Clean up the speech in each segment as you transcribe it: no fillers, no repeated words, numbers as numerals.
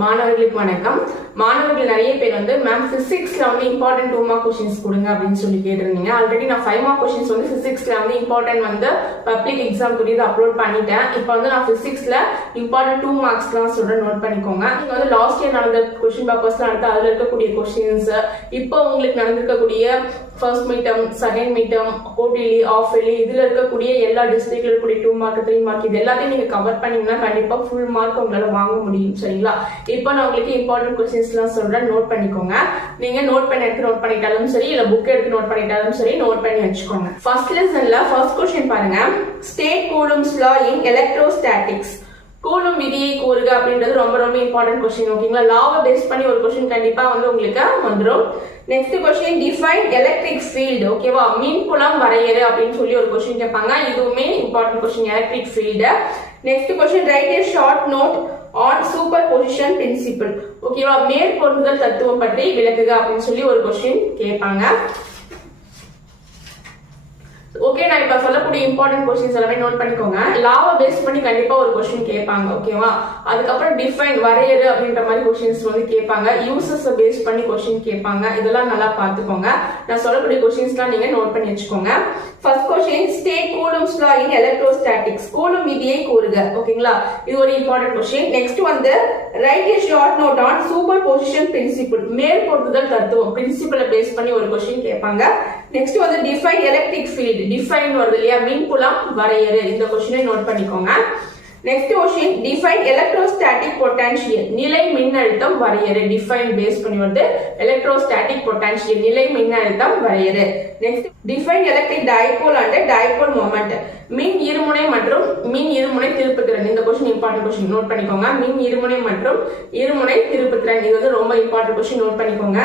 மாணவர்களுக்கு வணக்கம். மாணவர்கள் நிறைய பேர் வந்து மேம் பிசிக்ஸ்ல வந்து இம்பார்ட்டன்ட் 2 மார்க் கொஸ்டின்ஸ் கொடுங்க அப்படின்னு சொல்லி கேட்டிருந்தீங்க. ஆல்ரெடி நான் 5 மார்க் கொஸ்டின்ஸ் வந்து பிசிக்ஸ்ல வந்து இம்பார்ட்டன்ட் வந்து பப்ளிக் எக்ஸாம் குறித்து அப்லோட் பண்ணிட்டேன். இப்போ வந்து நான் பிசிக்ஸ்ல இம்பார்ட்டன்ட் 2 மார்க்ஸ் தான் சொல்றேன், நோட் பண்ணிக்கோங்க. நீங்க வந்து லாஸ்ட் இயர் நடந்த கொஸ்டின் பேப்பர்ஸ்லாம் எடுத்து அதுல இருக்கக்கூடிய கொஸ்டின்ஸ், இப்போ உங்களுக்கு நடந்திருக்கக்கூடிய first midterm, second midterm, quarterly, half yearly, இதுல இருக்கக்கூடிய எல்லா டிஸ்ட்ரிக்ட்ல இருக்கக்கூடிய 2 மார்க் 3 மார்க் இது எல்லாத்தையும் நீங்க கவர் பண்ணீங்கன்னா கண்டிப்பா ஃபுல் மார்க் உங்களால வாங்க முடியும். சரிங்களா? இப்போ நான் உங்களுக்கு இம்பார்ட்டன்ட் கொஸ்டின்ஸ்லாம் சொல்றேன், நோட் பண்ணிக்கோங்க. நீங்க நோட் பண்ணி எடுத்து நோட் பண்ணிட்டாலும் சரி, இல்ல புக் எடுத்து நோட் பண்ணிட்டாலும் சரி, நோட் பண்ணி வச்சுக்கோங்க. ஃபர்ஸ்ட் லெசன்ல ஃபர்ஸ்ட் கொஸ்டின் பாருங்க. State Coulomb's law in electrostatics. Coulomb விதியை கூறுக அப்படின்றது ரொம்ப ரொம்ப இம்பார்ட்டன்ட் கொஸ்டின். ஓகேங்களா? லாவை பேஸ் பண்ணி ஒரு கொஸ்டின் கண்டிப்பா வந்து உங்களுக்கு வந்துடும். Next question define electric field. ஓகேவா? மின்புலம் வரையறு அப்படின்னு சொல்லி ஒரு கொஸ்டின் கேட்பாங்க. இதுவுமே important question, electric field. Next question write a short note on superposition principle. ஓகேவா? மேற்பொருந்துதல் தத்துவம் பற்றி விளக்குக அப்படின்னு சொல்லி ஒரு கொஸ்டின் கேட்பாங்க. ஓகே, நான் இப்ப சொல்லக்கூடிய இம்பார்ட்டன்ட் கொஸ்டின்ஸ் எல்லாமே நோட் பண்ணிக்கோங்க. லாவை பேஸ் பண்ணி கண்டிப்பா ஒரு கொஸ்டின் கேட்பாங்க. ஓகேவா? அதுக்கப்புறம் டிஃபைன் வரையறு அப்படின்ற மாதிரி கொஸ்டின்ஸ் வந்து கேட்பாங்க. யூசஸ் பேஸ் பண்ணி கொஸ்டின் கேட்பாங்க. இதெல்லாம் நல்லா பார்த்துக்கோங்க. நான் சொல்லக்கூடிய கொஸ்டின்ஸ்லாம் நீங்க நோட் பண்ணி வச்சுக்கோங்க. First question state Coulomb's law in electrostatics. Coulomb விதியை கூறுக. ஓகேங்களா? இது ஒரு இம்பார்ட்டன்ட் கொஸ்டின். நெக்ஸ்ட் வந்து write a short note on superposition principle. மேற்பொருந்துதல் தத்துவம் பிரின்சிபிளை பேஸ் பண்ணி ஒரு கொஸ்டின் கேட்பாங்க. நெக்ஸ்ட் வந்து டிஃபைன் எலக்ட்ரிக் ஃபீல்டு. டிஃபைன் வருது இல்லையா, மின்புலம் வரையறு. இந்த கொஸ்டினை நோட் பண்ணிக்கோங்க. Next question define electrostatic potential. நிலை மின்னழுத்தம் வரையறு. டிஃபைன் பேஸ் பண்ணி வருது எலக்ட்ரோஸ்டாட்டிக் பொட்டன்ஷியல், நிலை மின்னழுத்தம் வரையறு. Next define electric dipole and dipole moment. மின் இருமுனை மற்றும் மின் இருமுனை திருப்புத்திறன். இந்த கொஸ்டின் இம்பார்ட்டன்ட் கொஸ்டின், நோட் பண்ணிக்கோங்க. மின் இருமுனை மற்றும் இருமுனை திருப்புத்திறன், இது வந்து ரொம்ப இம்பார்ட்டன்ட் கொஸ்டின், நோட் பண்ணிக்கோங்க.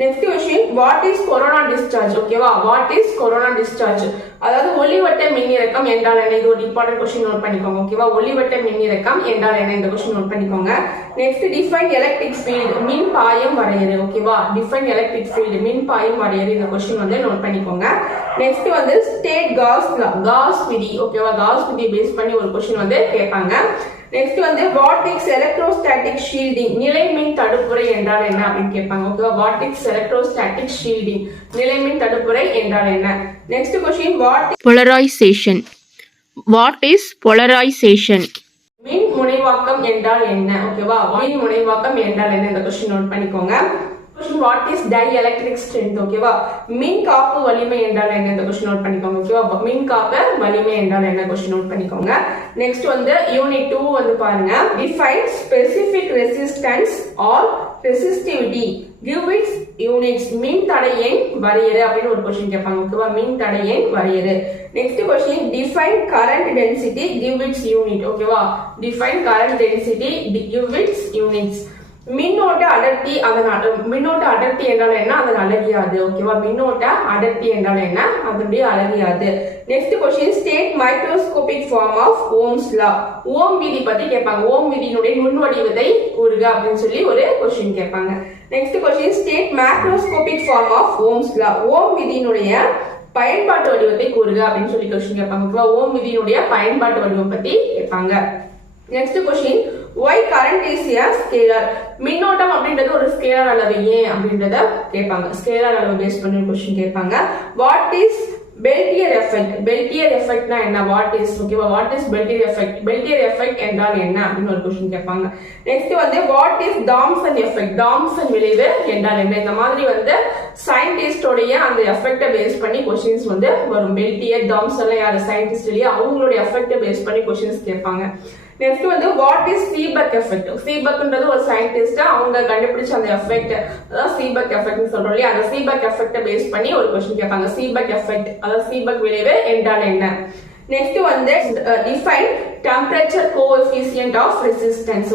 Next question what is corona discharge. ஓகேவா? வாட் இஸ் கொரோனா டிஸ்சார்ஜ், அதாவது ஒளிவட்ட மின்னிறக்கம் என்றால் என்ன? இது ஒரு இம்பார்ட்டன்ட் கொஸ்டின், நோட் பண்ணிக்கோங்க. ஓகேவா? ஒளிவட்ட மின்னிறக்கம் என்றால் என்ன? இந்த கொஸ்டின் நோட் பண்ணிக்கோங்க. Next define electric field. மின் பாயம் வரையறு. ஓகேவா? டிஃபைன் எலக்ட்ரிக் ஃபீல்டு, மின் பாயம் வரையறு. இந்த கொஸ்டின் வந்து நோட் பண்ணிக்கோங்க. நெக்ஸ்ட் வந்து ஸ்டேட் காஸ் லா, காஸ் விதி. ஓகேவா? காஸ் விதி பேஸ் பண்ணி ஒரு கொஸ்டின் வந்து கேட்பாங்க. நெக்ஸ்ட் வந்து வாட் இஸ் எலக்ட்ரோஸ்டாட்டிக் ஷீல்டிங். நிலைமின் தடுப்புரை என்றால் என்ன அப்படின்னு கேட்பாங்க. ஓகேவா? வாட் இஸ் எலக்ட்ரோஸ்டாட்டிக் ஷீல்டிங், நிலைமின் தடுப்புரை என்றால் என்ன? Next question what polarisation. What is polarisation? மின் முனைவாக்கம் என்றால் என்ன? ஓகேவா? மின் முனைவாக்கம் என்றால் என்ன? இந்த क्वेश्चन நோட் பண்ணிக்கோங்க. Question what is dielectric strength. ஓகேவா? மின் காப்பு வலிமை என்றால் என்ன? இந்த क्वेश्चन நோட் பண்ணிக்கோங்க. ஓகேவா? மின் காப்பு வலிமை என்றால் என்ன? क्वेश्चन நோட் பண்ணிக்கோங்க. நெக்ஸ்ட் வந்து யூனிட் 2 வந்து பாருங்க. Define specific resistance or resistivity, give its units. மின் தடை எண் வரையறு அப்படின்னு ஒரு क्वेश्चन கேட்பாங்க. ஓகேவா? மின் தடை எண் வரையறு. Next question define current density, give its unit. ஓகேவா? Define current density, give its units. மின்னோட்ட அடர்த்தி, மின்னோட்ட அடர்த்தி என்றால் என்ன? அதன் அழகியாது. ஓகேவா? மின்னோட்ட அடர்த்தி என்றால் என்ன? அதனுடைய அழகியாது. Next question state microscopic form of Ohm's law. Ohm விதி பத்தி கேட்பாங்க. ஓம் விதியினுடைய நுண்வடிவத்தை கூறுக அப்படின்னு சொல்லி ஒரு क्वेश्चन கேட்பாங்க. Next question state macroscopic form of Ohm's law. Ohm விதியினுடைய பயன்பாட்டு வடிவத்தை கூறுக அப்படின்னு சொல்லி क्वेश्चन கேட்பாங்க. ஓம் விதியினுடைய பயன்பாட்டு வடிவம் பத்தி கேட்பாங்க. Next question why current is a scalar. மின்னோட்டம் அப்படின்றது ஒரு ஸ்கேலார் அளவு, ஏன் அப்படின்றத கேட்பாங்க. ஸ்கேலார் அளவு பேஸ் பண்ணி क्वेश्चन கேட்பாங்க. What is Peltier effect. Peltier எஃபெக்ட்னா என்ன? What is. ஓகேவா? What is Peltier effect. Peltier effect என்றால் என்ன அப்படின்னு ஒரு क्वेश्चन கேட்பாங்க. நெக்ஸ்ட் வந்து what is Thomson effect. Thomson விளைவு என்றால் என்ன? இந்த மாதிரி வந்து சயின்டிஸ்டோடைய அந்த எஃபெக்டை பேஸ் பண்ணி क्वेश्चंस வந்து வரும். பெல்டியர், தாம்சன் யார் சயின்டிஸ்ட் இல்லையா, அவங்களுடைய எஃபெக்டை பேஸ் பண்ணி क्वेश्चंस கேட்பாங்க. நெக்ஸ்ட் வந்து வாட் இஸ் சீபக் எஃபெக்ட். சீபக்ன்றது ஒரு சயின்டிஸ்ட், அவங்க கண்டுபிடிச்ச அந்த எஃபெக்ட், அதாவது சீபக் எஃபெக்ட்னு சொல்றோம் இல்லையா, அந்த சீபக் எஃபெக்டை பேஸ் பண்ணி ஒரு क्वेश्चन கேட்பாங்க. சீபக் எஃபெக்ட், அதாவது சீபக் விளைவு என்றால் என்ன? நெக்ஸ்ட் வந்து define temperature coefficient of resistance.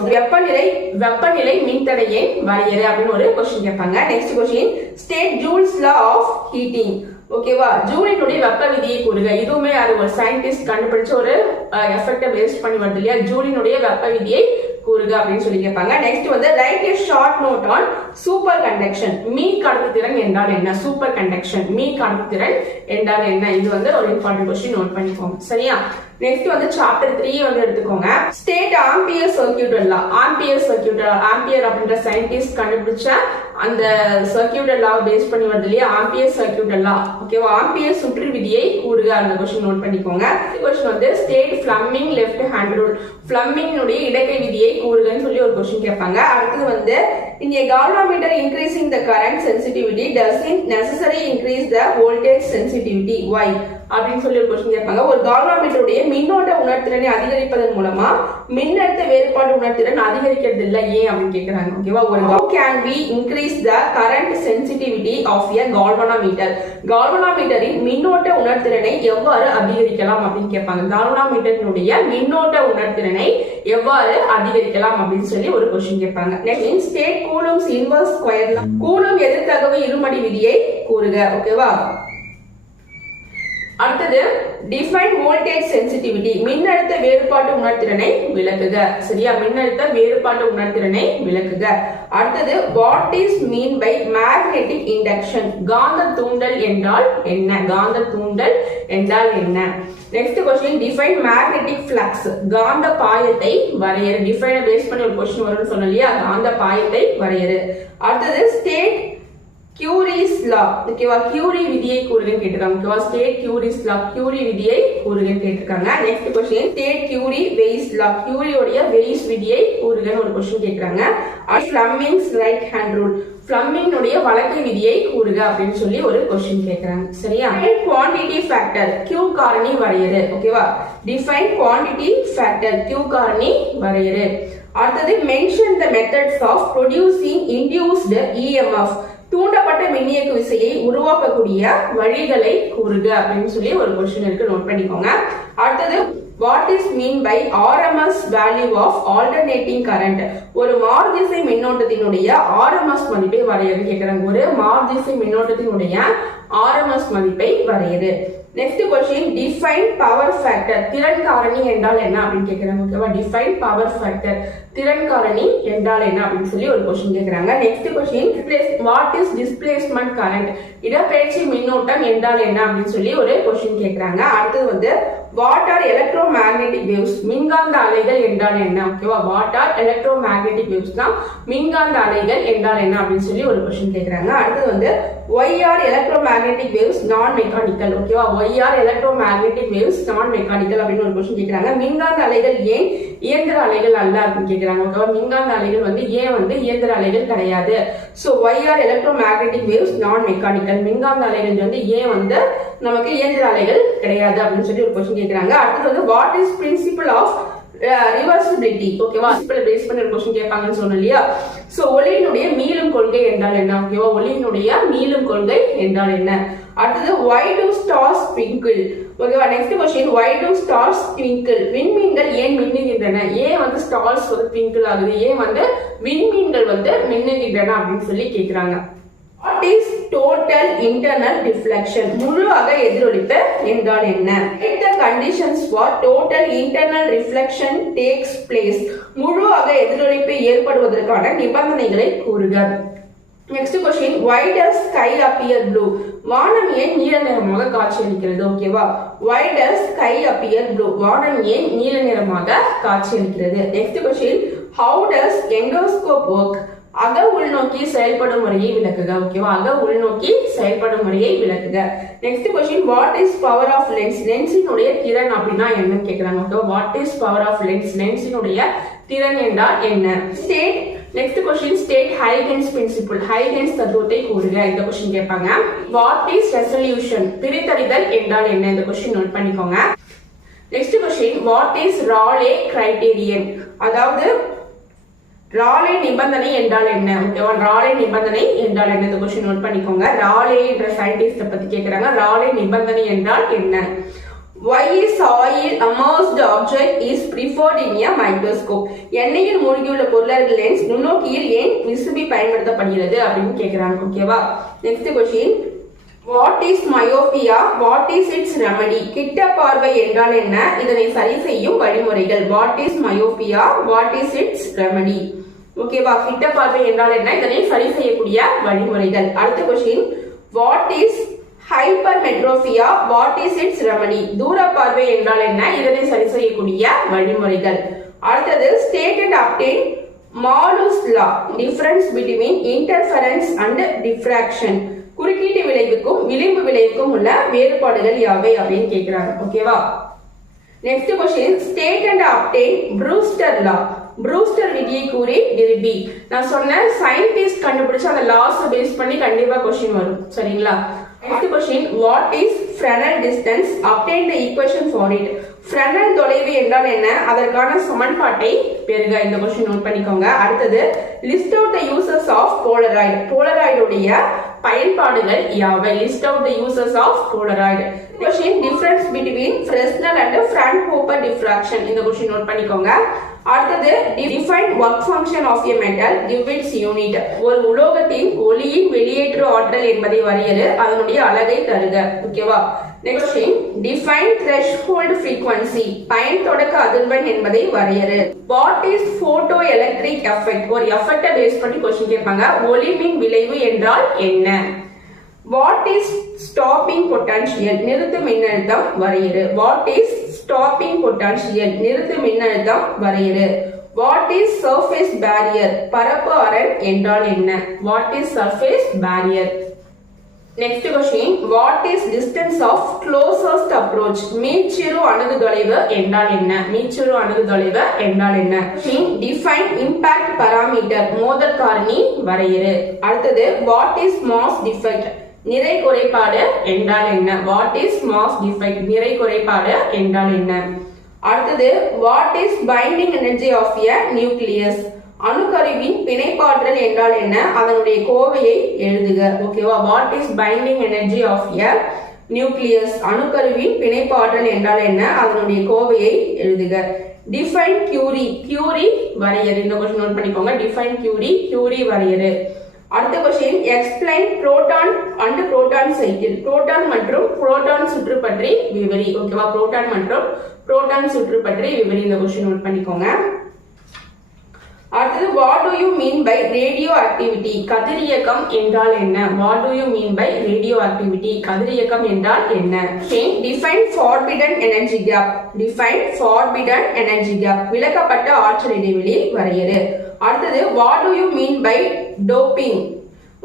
வெப்பநிலை மின்தடை எண் வரையறு அப்படின்னு ஒரு क्वेश्चन கேட்பாங்க. Next question state Joule's law of heating. ஓகேவா? ஜூலினுடைய வெப்ப விதியை கூறுக. இதுவுமே அது ஒரு சயின்டிஸ்ட் கண்டுபிடிச்ச ஒரு எஃபெக்டை பேஸ் பண்ணி வருது இல்லையா, ஜூலினுடைய வெப்ப விதியை கூறுக அப்படின்னு சொல்லி கேட்பாங்க. நெக்ஸ்ட் வந்து write a short note on superconduction. மீ கடத்துத்திறன் என்றால் என்ன? சூப்பர் கண்டக்ஷன், மீ கடத்துத்திறன் என்றால் என்ன? இது வந்து ஒரு இம்பார்ட்டன்ட் क्वेश्चन, நோட் பண்ணிக்கோங்க. சரியா? நெக்ஸ்ட் வந்து சாப்டர் 3 வந்து எடுத்துக்கோங்க. ஸ்டேட் ஆம்பியர் சர்க்யூட்டல் லா. ஆம்பியர் அப்படின்ற சயின்டிஸ்ட் கண்டுபிடிச்ச அந்த சர்க்யூட்டல் லா பேஸ் பண்ணி வருது இல்லையா, ஆம்பியர் சர்க்யூட்டல் லா. ஓகேவா, ஆம்பியர் சுற்று விதியை கூறுக. அந்த क्वेश्चन நோட் பண்ணிக்கோங்க. क्वेश्चन வந்து state Fleming left hand rule. Fleming உடைய இடக்கை விதியை கூறுகன்னு சொல்லி ஒரு क्वेश्चन கேட்பாங்க. அடுத்து வந்து in a galvanometer increasing the current sensitivity doesn't necessarily increase the voltage sensitivity. Why? அப்படின்னு சொல்லி ஒரு क्वेश्चन கேட்பாங்க. ஒரு கால்வாமீட்டருடைய மின்னோட்ட உணர்திறனை அதிகரிப்பதன் மூலமா மின்னழுத்த வேறுபாடு உணர்திறன் அதிகரிக்கிறது இல்ல, ஏன் அப்படின்னு கேக்குறாங்க. ஓகேவா, ஒரு how can we increase the current sensitivity of a galvanometer? கால்வனோமீட்டரின் மின்னோட்ட உணர்திறனை எவ்வாறு அதிகரிக்கலாம் அப்படின்னு கேட்பாங்க. கால்வனோமீட்டரினுடைய மின்னோட்ட உணர்திறனை எவ்வாறு அதிகரிக்கலாம் அப்படின்னு சொல்லி ஒரு क्वेश्चन கேட்பாங்க. Next state Coulomb's inverse square law. Coulomb எதிர்த்தகவு இருமடி விதியை கூறுக. ஓகேவா, அடுத்தது டிஃபைன் வோல்டேஜ் சென்சிட்டிவிட்டி. மின்னழுத்த வேறுபாட்டு உணர்திறனை விளக்குக. சரியா, மின்னழுத்த வேறுபாட்டு உணர்திறனை விளக்குக. அடுத்தது what is mean by magnetic induction. காந்த தூண்டல் என்றால் என்ன? காந்த தூண்டல் என்றால் என்ன? Next question define magnetic flux. காந்த பாயத்தை வரையறு. டிஃபைனை பேஸ் பண்ணி ஒரு क्वेश्चन வரும்னு சொன்னோம் இல்லையா, காந்த பாயத்தை வரையறு. அடுத்தது ஸ்டேட் கியூரிஸ் லா. ஓகேவா, கியூரி விதியை கூறுகன்னு கேட்டிருக்காங்க. ஓகேவா, ஸ்டேட் கியூரிஸ் லா, கியூரி விதியை கூறுகன்னு கேட்டிருக்காங்க. Next question state Curie Weiss law. கியூரியோடைய வெய்ஸ் விதியை கூறுகன்னு ஒரு क्वेश्चन கேக்குறாங்க. Fleming's right hand rule. Fleming உடைய வழக்கை விதியை கூறுக அப்படின்னு சொல்லி ஒரு क्वेश्चन கேக்குறாங்க. சரியா, குவாண்டிட்டி ஃபேக்டர். Q காரணி வரையறு. ஓகேவா, டிஃபைன் குவாண்டிட்டி ஃபேக்டர், Q காரணி வரையறு. அடுத்தது mention the methods of producing induced EMF. தூண்டப்பட்ட மின்னியக்கு விசையை உருவாக்கக்கூடிய வழிகளை கூறுக அப்படின்னு சொல்லி ஒரு क्वेश्चन இருக்கு, நோட் பண்ணிக்கோங்க. அடுத்தது what is mean by RMS value of alternating current. ஒரு மாறுதிசை மின்னோட்டத்தினுடைய RMS மதிப்பை வரையறு கேட்கிறாங்க. ஒரு மாறுதிசை மின்னோட்டத்தினுடைய RMS மதிப்பை வரையறு. Next question define power factor. திறன் காரணி என்றால் என்ன அப்படின்னு கேக்குறாங்க. ஓகேவா, டிஃபைன் பவர் ஃபேக்டர், திறன் காரணி என்றால் என்ன அப்படின்னு சொல்லி ஒரு क्वेश्चन கேக்குறாங்க. Next question what is displacement current. இடப்பெயர்ச்சி மின்னோட்டம் என்றால் என்ன அப்படின்னு சொல்லி ஒரு क्वेश्चन கேக்குறாங்க. அடுத்து வந்து what are electro magnetic waves. மின்காந்த அலைகள் என்றால் என்ன. ஓகேவா, what are electro magnetic waves தான் மின்காந்த அலைகள் என்றால் என்ன அப்படின்னு சொல்லி ஒரு क्वेश्चन கேக்குறாங்க. அடுத்து வந்து why are electromagnetic waves non mechanical. ஓகேவா, why are electromagnetic waves non mechanical அப்படின்னு ஒரு क्वेश्चन கேக்குறாங்க. மின்காந்த அலைகள் ஏன் இயந்திர அலைகள் அல்ல அப்படின்னு கேக்குறாங்க. ஓகேவா, மின்காந்த அலைகள் வந்து ஏன் வந்து இயந்திர அலைகள் கிடையாது. so why are electromagnetic waves non mechanical. மின்காந்த அலைகள் வந்து ஏன் வந்து நமக்கு இயந்திர அலைகள் கிடையாது அப்படின்னு சொல்லி ஒரு क्वेश्चन கேக்குறாங்க. அடுத்து வந்து வாட் இஸ் பிரின்சிபல் ஆஃப் ரிவர்சிபிலிட்டி. ஓகேவா, பிரின்சிபல் பேஸ் பண்ணி ஒரு क्वेश्चन கேட்பாங்கன்னு சொன்னோம் இல்லையா. சோ ஒளியினுடைய மீளும் கொள்கை என்றால் என்ன. ஓகேவா, ஒளியினுடைய மீளும் கொள்கை என்றால் என்ன. அடுத்தது why do stars twinkle. ஓகேவா, next question why do stars twinkle. விண்மீன்கள் ஏன் மின்னுகின்றன. ஏன் வந்து ஸ்டார்ஸ் வந்து twinkle ஆகுது, ஏன் வந்து விண்மீன்கள் வந்து மின்னுகின்றன அப்படின்னு சொல்லி கேக்குறாங்க. What is total internal reflection. முழு அக எதிரொலிப்பு என்றால் என்ன. The conditions for total internal reflection takes place. முழு அக எதிரொலிப்பு ஏற்படுவதற்கான நிபந்தனைகளை கூறுக. Next question why does sky appear blue. வானம் ஏன் நீல நிறமாக காட்சியளிக்கிறது. ஓகேவா, why does sky appear blue. வானம் ஏன் நீல நிறமாக காட்சியளிக்கிறது. Next question how does endoscope work. அக உள்நோக்கி செயல்படும் முறையை விளக்குக. ஓகேவா, அக உள்நோக்கி செயல்படும் முறையை விளக்குக. Next question what is power of lens. லென்ஸினுடைய திறன் அப்படின்னா என்னன்னு கேக்குறாங்க. ஓகேவா, what is power of lens. லென்ஸினுடைய திறன் என்றால் என்ன. State next question state Huygens principle. Huygens தத்துவத்தை கூறுக. இந்த क्वेश्चन கேட்பாங்க. What is resolution. பிரித்தறிதல் என்றால் என்ன. இந்த क्वेश्चन நோட் பண்ணிக்கோங்க. Next question what is Raleigh criterion. அதாவது ராலே நிபந்தனை என்றால் என்ன. ஓகேவா, ராலே நிபந்தனை என்றால் என்ன. இந்த क्वेश्चन நோட் பண்ணிக்கோங்க. ராலே என்ற சயின்டிஸ்ட் பத்தி கேக்குறாங்க. ராலே நிபந்தனை என்றால் என்ன. why is oil immersed object is preferred in a microscope. எண்ணெயில் மூழ்கியுள்ள பொருளர்கள் லென்ஸ் நுண்ணோக்கியில் ஏன் விசுபி பயன்படுத்தப்படுகிறது அப்படின்னு கேக்குறாங்க. ஓகேவா, next question what is myopia. What is its remedy. கிட்ட பார்வை என்றால் என்ன, இதனை சரி செய்யும் வழிமுறைகள். What is myopia, what is its remedy. ஓகேவா, கிட்ட பார்வை என்றால் என்ன, இதனை சரி செய்யக்கூடிய வழிமுறைகள். அடுத்த question what is hypermetropia, what is its remedy? தூர பார்வை என்றால் என்ன? இதனை சரி செய்யக்கூடிய வழிமுறைகள். அடுத்தது state and obtain Malus law, difference between interference and diffraction. குறுக்கீட்டு விளைவுக்கும் விளிம்பு விளைவுக்கும் உள்ள வேறுபாடுகள் யாவை அப்படின்னு கேக்குறாங்க. ஓகேவா? Next question state and obtain Brewster law, Brewster விதியை கூறி நிரூபி. நான் சொன்ன சயின்டிஸ்ட் கண்டுபிடிச்ச அந்த லாஸ் பேஸ் பண்ணி கண்டிப்பா क्वेश्चन வரும். சரிங்களா? Next question what is Fresnel distance? Obtain the equation for it. Fresnel தொலைவு என்றால் என்ன? அதற்கான சமன்பாட்டை பெறுக. இந்த क्वेश्चन நோட் பண்ணிக்கோங்க. அடுத்தது list out the uses of polaroid. போலராய்டுடைய பயன்பாடுகள் யாவை? List out the uses of polaroid. Question difference between Fresnel and Fraunhofer diffraction. இந்த क्वेश्चन நோட் பண்ணிக்கோங்க. அடுத்தது define work function of a metal, give its unit. ஒரு உலோகத்தின் ஒளியின் வெளியேற்று ஆற்றல் என்பதை வரையறு, அதனுடைய அலகை தருக. ஓகேவா? நெக்ஸ்ட் டிஃபைன் த்ரெஷ்ஹோல்ட் ஃப்ரீக்வன்சி, பயன் தொடக்க அதிர்வெண் என்பதை வரையறு. What is photoelectric effect? ஒரு எஃபெக்ட்டை பேஸ் பண்ணி क्वेश्चन கேட்பாங்க. ஒளிமின் விளைவு என்றால் என்ன? What is stopping potential? நிறுத்து மின்னழுத்தம் வரையறு. What is stopping potential? நிறுத்து மின்னழுத்தம் வரையறு. What is surface barrier? பரப்பு அரண் என்றால் என்ன? What is surface barrier? Next question what is distance of closest approach? மீச்சிறு அணுகு தொலைவு என்றால் என்ன? மீச்சிறு அணுகு தொலைவு என்றால் என்ன? டிஃபைன் இம்பாக்ட் பாராமீட்டர், மோதல் காரணி வரையறு. அடுத்தது வாட் இஸ் மாஸ் டிஃபெக்ட்? நிறை குறைபாடு என்றால் என்ன? What is mass defect? நிறை குறைபாடு என்றால் என்ன? அடுத்தது what is binding energy of a nucleus? அணுக்கருவின் பிணைப்பாற்றல் என்றால் என்ன? அதனுடைய கோவையை எழுதுக. ஓகேவா? What is binding energy of a nucleus? அணுக்கருவின் பிணைப்பாற்றல் என்றால் என்ன? அதனுடைய கோவையை எழுதுக. டிஃபைன் கியூரி, கியூரி வரையறு. இந்த क्वेश्चन நோட் பண்ணிக்கோங்க. டிஃபைன் கியூரி, கியூரி வரையறு. அடுத்த question explain proton and proton cycle. Proton மற்றும் புரோட்டான் சுற்று பற்றி விவரி. ஓகேவா? புரோட்டான் மற்றும் புரோட்டான் சுற்று பற்றி விவரி. இந்த क्वेश्चन நோட் பண்ணிக்கோங்க. அடுத்தது what do you mean by radioactivity? கதிரியக்கம் என்றால் என்ன? What do you mean by radioactivity? கதிரியக்கம் என்றால் என்ன? Define forbidden energy gap. Define forbidden energy gap, விலக்கப்பட்ட ஆற்றல் இடைவெளி வரையறு. அடுத்தது what do you mean by doping?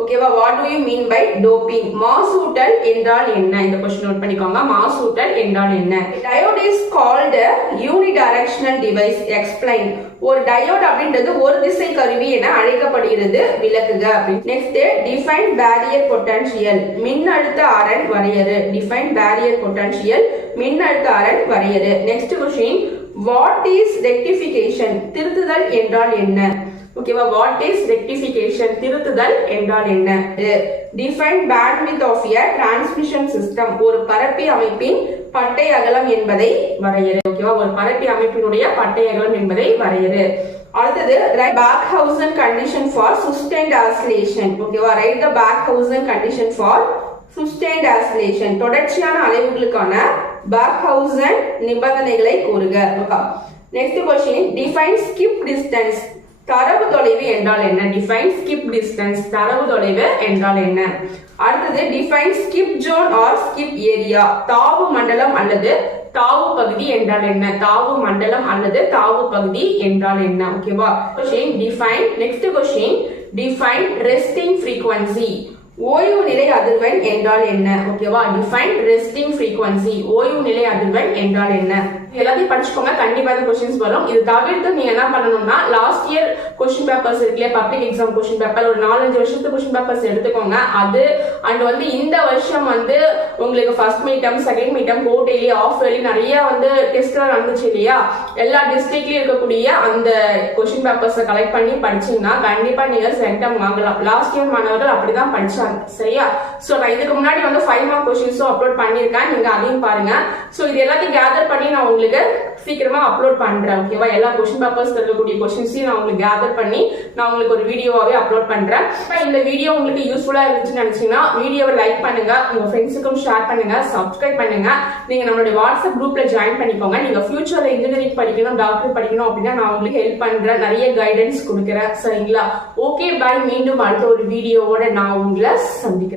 ஓகேவா? What do you mean by doping? மாசூட்டல் என்றால் என்ன? இந்த क्वेश्चन நோட் பண்ணிக்கோங்க. மாசூட்டல் என்றால் என்ன? Diode is called unidirectional device, explain. ஒரு டயோட் அப்படின்றது ஒரு திசை கருவி என அழைக்கப்படுகிறது, விளக்குக. நெக்ஸ்ட் டிஃபைன் பேரியர் பொட்டன்ஷியல், மின்னழுத்த அரண் வரையறு. டிஃபைன் பேரியர் பொட்டன்ஷியல், மின்னழுத்த அரண் வரையறு. Next question what is rectification? திருத்துதல் என்றால் என்ன? ஓகேவா? What is rectification? திருத்துதல் என்றால் என்ன? Define bandwidth of a transmission system, ஒரு பரப்பி அமைப்பின் பட்டை அகலம் என்பதை வரையறு. ஓகேவா? ஒரு பரப்பி அமைப்பினுடைய பட்டை அகலம் என்பதை வரையறு. அடுத்தது write Barkhausen condition for sustained oscillation. ஓகேவா? Write the Barkhausen condition for sustained oscillation, தொடர்ச்சியான அலைவுகளுக்கான பேக்ஹவுசன் நிபந்தனைகளை கூறுக. Next question define skip distance. தரவு தொலைவு என்றால் என்ன? டிஃபைன் ஸ்கிப் டிஸ்டன்ஸ், தரவு தொலைவு என்றால் என்ன? அடுத்தது define skip zone or skip area. தாவு மண்டலம் அல்லது தாவு பகுதி என்றால் என்ன? தாவு மண்டலம் அல்லது தாவு பகுதி என்றால் என்ன? ஓகேவா? Question define. Next question define resting frequency. ஓய்வு நிலை அதிர்வெண் என்றால் என்ன? ஓகேவா? டிஃபைன் ரெஸ்டிங் ஃப்ரீக்வன்சி, ஓய்வு நிலை அதிர்வெண் என்றால் என்ன? எல்லாத்தையும் படிச்சுக்கோங்க. கண்டிப்பா இந்த क्वेश्चंस வரும். இது தவிர்த்து நீங்க என்ன பண்ணணும்னா லாஸ்ட் இயர் क्वेश्चन பேப்பர்ஸ் இருக்குல்ல, பப்ளிக் எக்ஸாம் क्वेश्चन பேப்பர் ஒரு 4-5 வருஷத்து क्वेश्चन பேப்பர்ஸ் எடுத்துக்கோங்க. அது அண்ட் வந்து இந்த வருஷம் வந்து உங்களுக்கு first midterm, second midterm, quarterly, half yearly நிறைய வந்து டெஸ்ட்லாம் நடந்துச்சு இல்லையா? எல்லா டிஸ்ட்ரிக்ட்லயும் இருக்கக்கூடிய அந்த क्वेश्चन பேப்பர்ஸை கலெக்ட் பண்ணி படிச்சீங்கன்னா கண்டிப்பா நீங்க சென்டம் வாங்கலாம். லாஸ்ட் இயர் மாணவர்கள் அப்படிதான் படிச்சாங்க. சரியா? சோ நான் இதுக்கு முன்னாடி வந்து 5 மார்க் क्वेश्चंஸும் அப்லோட் பண்ணிருக்கேன். நீங்க அதையும் பாருங்க. சோ இது எல்லாத்தையும் கேதர் பண்ணி நான் உங்களுக்கு சீக்கிரமா அப்லோட் பண்றேன். ஓகேவா? எல்லா क्वेश्चन பேப்பர்ஸ் இருக்கக்கூடிய क्वेश्चंஸையும் நான் உங்களுக்கு கேதர் பண்ணி நான் உங்களுக்கு ஒரு வீடியோவாவே அப்லோட் பண்றேன். இந்த வீடியோ உங்களுக்கு யூஸ்ஃபுல்லா இருந்துச்சுன்னு நினைச்சீங்கன்னா வீடியோவை லைக் பண்ணுங்க, உங்க ஃப்ரெண்ட்ஸுக்கும் ஷேர் பண்ணுங்க, சப்ஸ்கிரைப் பண்ணுங்க. நீங்க நம்மளுடைய வாட்ஸ்அப் குரூப்ல ஜாயின் பண்ணிக்கோங்க. நீங்க ஃபியூச்சர்ல இன்ஜினியரிங் படிக்கணும், டாக்டர் படிக்கணும் அப்படின்னா நான் உங்களுக்கு ஹெல்ப் பண்றேன், நிறைய கைடன்ஸ் கொடுக்குறேன். சரிங்களா? Okay, bye. மீண்டும் அடுத்த ஒரு வீடியோவோட நான் உங்களை சந்திக்கிறேன்.